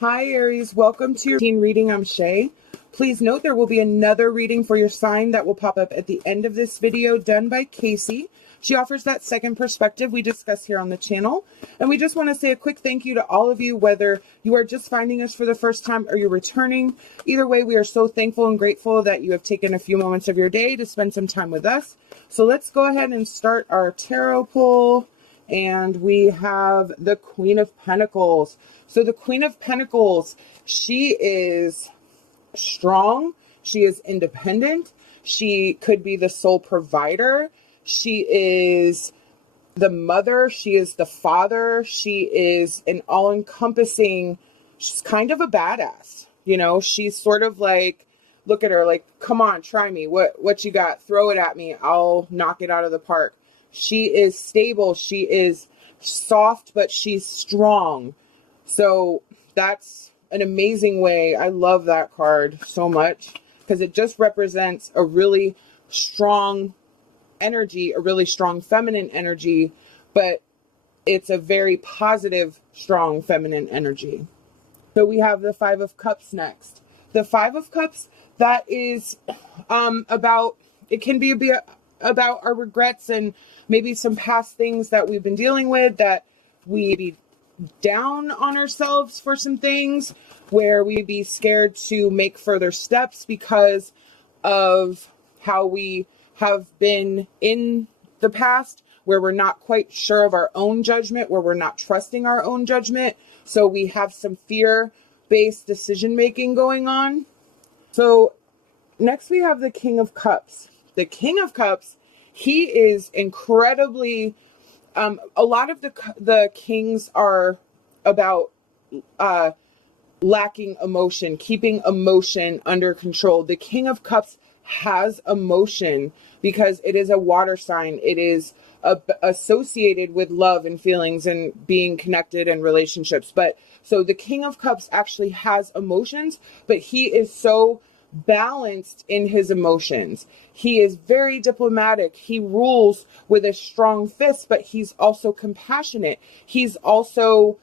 Hi Aries, welcome to your teen reading. I'm Shay. Please note there will be another reading for your sign that will pop up at the end of this video done by Casey. She offers that second perspective we discuss here on the channel. And we just want to say a quick thank you to all of you, whether you are just finding us for the first time or you're returning. Either way, we are so thankful and grateful that you have taken a few moments of your day to spend some time with us. So let's go ahead and start our tarot pull. And we have the Queen of Pentacles. So the Queen of Pentacles, she is strong. She is independent. She could be the sole provider. She is the mother. She is the father. She is an all-encompassing, she's kind of a badass. You know, she's sort of like, look at her like, come on, try me. What you got? Throw it at me. I'll knock it out of the park. She is stable. She is soft, but she's strong. So that's an amazing way. I love that card so much because it just represents a really strong energy, a really strong feminine energy, but it's a very positive, strong feminine energy. So we have the Five of Cups next. The Five of Cups, that is about, it can be about our regrets and maybe some past things that we've been dealing with, that we be down on ourselves for some things, where we be scared to make further steps because of how we have been in the past, where we're not quite sure of our own judgment, where we're not trusting our own judgment. So we have some fear-based decision making going on. So next we have the King of Cups. The King of Cups, he is incredibly, a lot of the kings are about lacking emotion, keeping emotion under control. The King of Cups has emotion because it is a water sign. It is associated with love and feelings and being connected and relationships. But so the King of Cups actually has emotions, but he is so balanced in his emotions. He is very diplomatic. He rules with a strong fist, but he's also compassionate. He's also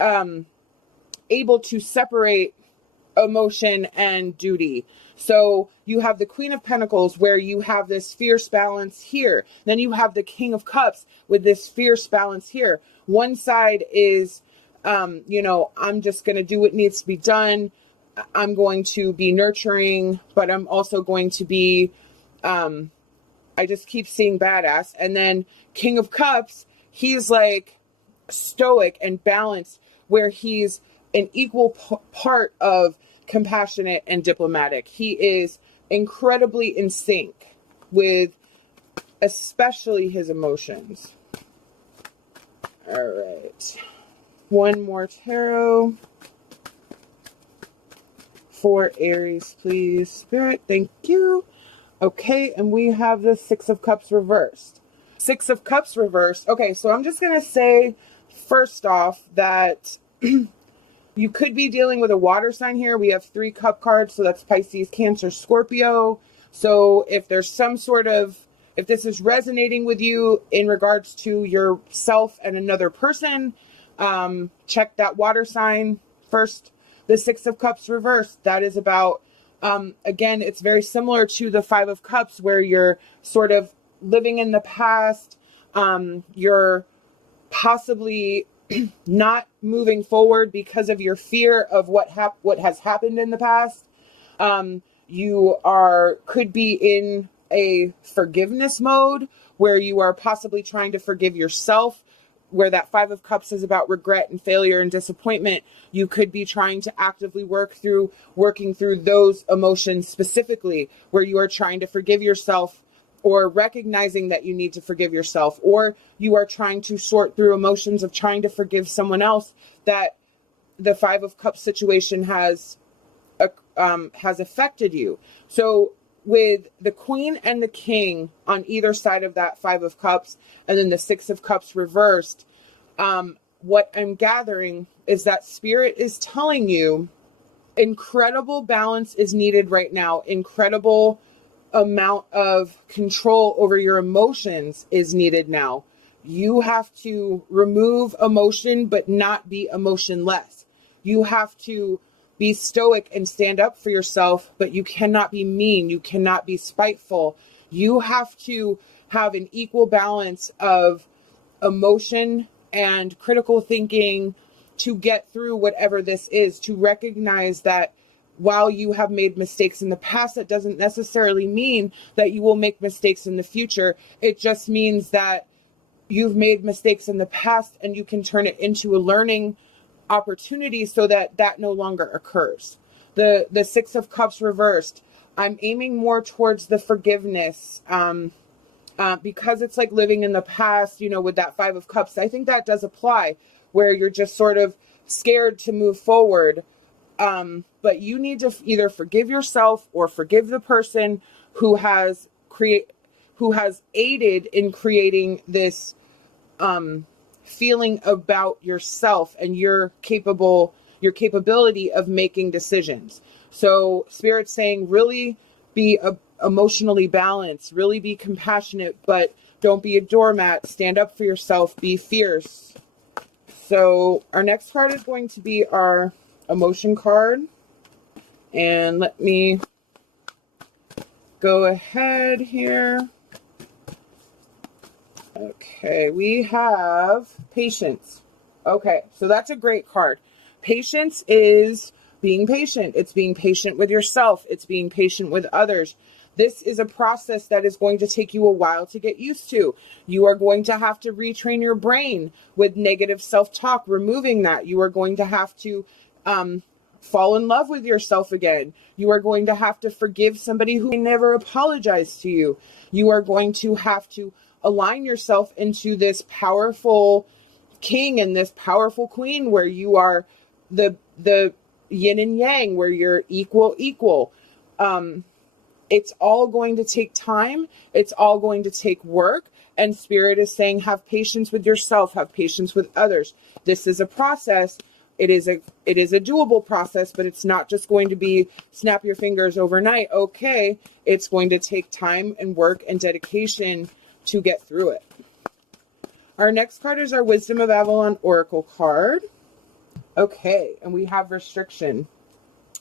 able to separate emotion and duty. So you have the Queen of Pentacles, where you have this fierce balance here. Then you have the King of Cups with this fierce balance here. One side is, you know, I'm just going to do what needs to be done. I'm going to be nurturing, but I'm also going to be, I just keep seeing badass. And then King of Cups, he's like stoic and balanced, where he's an equal part of compassionate and diplomatic. He is incredibly in sync with especially his emotions. All right. One more tarot for Aries, please. Spirit, thank you. Okay, and we have the Six of Cups reversed. Six of Cups reversed. Okay, so I'm just going to say first off that you could be dealing with a water sign here. We have 3 cup cards, so that's Pisces, Cancer, Scorpio. So if there's some sort of, if this is resonating with you in regards to yourself and another person, check that water sign first. The Six of Cups reversed, that is about, again, it's very similar to the Five of Cups, where you're sort of living in the past. You're possibly not moving forward because of your fear of what has happened in the past. You could be in a forgiveness mode, where you are possibly trying to forgive yourself, where that Five of Cups is about regret and failure and disappointment. You could be trying to actively working through those emotions specifically, where you are trying to forgive yourself, or recognizing that you need to forgive yourself, or you are trying to sort through emotions of trying to forgive someone else that the Five of Cups situation has affected you. So with the Queen and the King on either side of that Five of Cups, and then the Six of Cups reversed, what I'm gathering is that Spirit is telling you incredible balance is needed right now. Incredible amount of control over your emotions is needed now. You have to remove emotion, but not be emotionless. You have to be stoic and stand up for yourself, but you cannot be mean. You cannot be spiteful. You have to have an equal balance of emotion and critical thinking to get through whatever this is, to recognize that while you have made mistakes in the past, that doesn't necessarily mean that you will make mistakes in the future. It just means that you've made mistakes in the past and you can turn it into a learning opportunity so that that no longer occurs. The Six of Cups reversed, I'm aiming more towards the forgiveness, because it's like living in the past, you know, with that Five of Cups. I think that does apply, where you're just sort of scared to move forward. But you need to either forgive yourself or forgive the person who has aided in creating this feeling about yourself and your capability of making decisions. So Spirit's saying, really be emotionally balanced, really be compassionate, but don't be a doormat. Stand up for yourself, be fierce. So our next card is going to be our emotion card. And let me go ahead here. Okay, we have patience. Okay, so that's a great card. Patience is being patient. It's being patient with yourself. It's being patient with others. This is a process that is going to take you a while to get used to. You are going to have to retrain your brain with negative self-talk, removing that. You are going to have to fall in love with yourself again. You are going to have to forgive somebody who never apologized to you. You are going to have to align yourself into this powerful king and this powerful queen where you are the yin and yang, where you're equal. It's all going to take time. It's all going to take work. And Spirit is saying, have patience with yourself, have patience with others. This is a process. It is a doable process, but it's not just going to be snap your fingers overnight. Okay. It's going to take time and work and dedication to get through it. Our next card is our Wisdom of Avalon Oracle card. Okay. And we have restriction.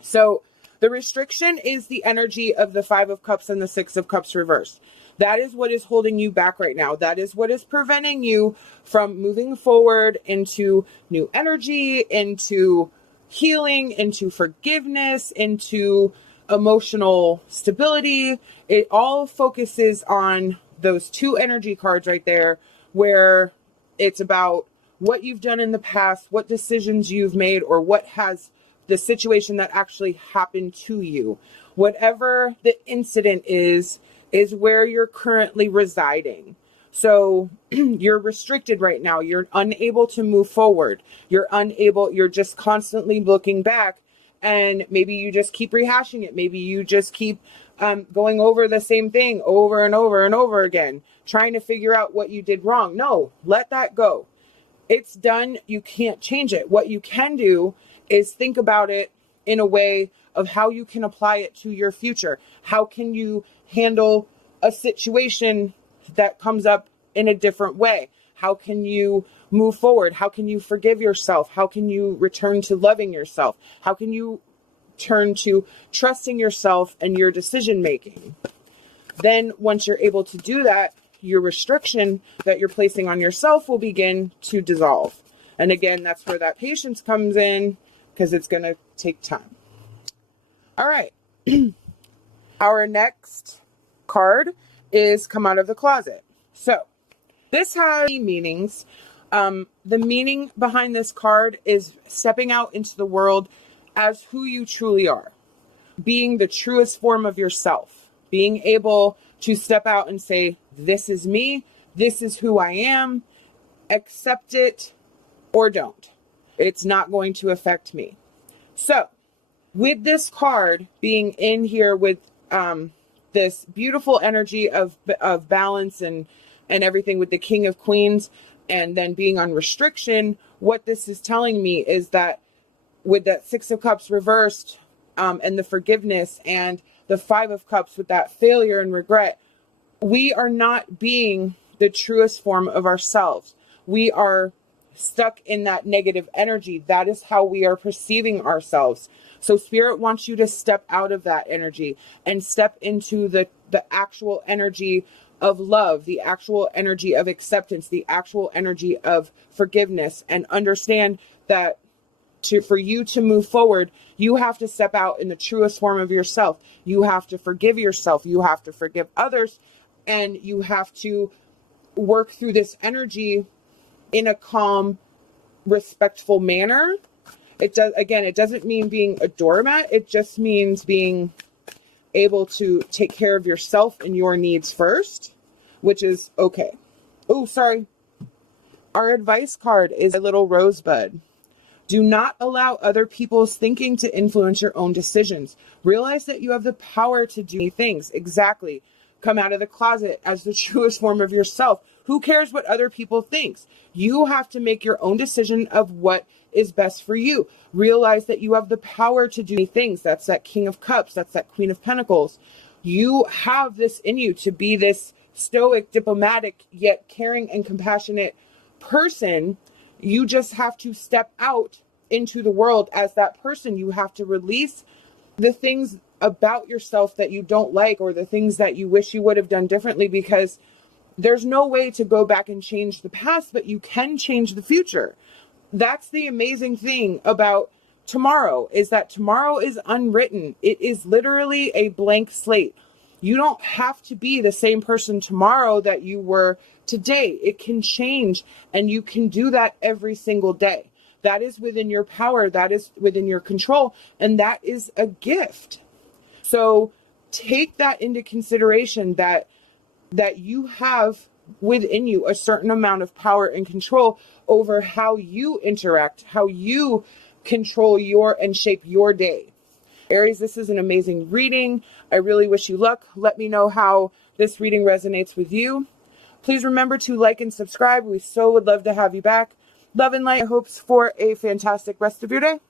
So the restriction is the energy of the Five of Cups and the Six of Cups reversed. That is what is holding you back right now. That is what is preventing you from moving forward into new energy, into healing, into forgiveness, into emotional stability. It all focuses on those two energy cards right there, where it's about what you've done in the past, what decisions you've made, or what has the situation that actually happened to you. Whatever the incident is where you're currently residing. So you're restricted right now. You're unable to move forward. You're just constantly looking back, and maybe you just keep rehashing it. Maybe you just keep going over the same thing over and over and over again, trying to figure out what you did wrong. No, let that go. It's done. You can't change it. What you can do is think about it in a way of how you can apply it to your future. How can you handle a situation that comes up in a different way? How can you move forward? How can you forgive yourself? How can you return to loving yourself? How can you turn to trusting yourself and your decision making? Then once you're able to do that, your restriction that you're placing on yourself will begin to dissolve. And again, that's where that patience comes in, because it's going to take time. All right. Our next card is Come Out of the Closet. So this has meanings. The meaning behind this card is stepping out into the world as who you truly are, being the truest form of yourself, being able to step out and say, this is me, this is who I am, accept it or don't. It's not going to affect me. So with this card being in here with this beautiful energy of balance and everything with the King of Queens, and then being on restriction, what this is telling me is that with that Six of Cups reversed, and the forgiveness, and the Five of Cups with that failure and regret, we are not being the truest form of ourselves. We are stuck in that negative energy. That is how we are perceiving ourselves. So Spirit wants you to step out of that energy and step into the actual energy of love, the actual energy of acceptance, the actual energy of forgiveness, and understand that for you to move forward, you have to step out in the truest form of yourself. You have to forgive yourself. You have to forgive others, and you have to work through this energy in a calm, respectful manner. It doesn't mean being a doormat. It just means being able to take care of yourself and your needs first, which is okay. Oh, sorry. Our advice card is a little rosebud. Do not allow other people's thinking to influence your own decisions. Realize that you have the power to do things. Exactly. Come out of the closet as the truest form of yourself. Who cares what other people think? You have to make your own decision of what is best for you. Realize that you have the power to do things. That's that King of Cups. That's that Queen of Pentacles. You have this in you to be this stoic, diplomatic, yet caring and compassionate person. You just have to step out into the world as that person. You have to release the things about yourself that you don't like, or the things that you wish you would have done differently, because there's no way to go back and change the past, but you can change the future. That's the amazing thing about tomorrow, is that tomorrow is unwritten. It is literally a blank slate. You don't have to be the same person tomorrow that you were today. It can change, and you can do that every single day. That is within your power. That is within your control. And that is a gift. So take that into consideration, that you have within you a certain amount of power and control over how you interact, how you control and shape your day. Aries, this is an amazing reading. I really wish you luck. Let me know how this reading resonates with you. Please remember to like and subscribe. We so would love to have you back. Love and light. Hopes for a fantastic rest of your day.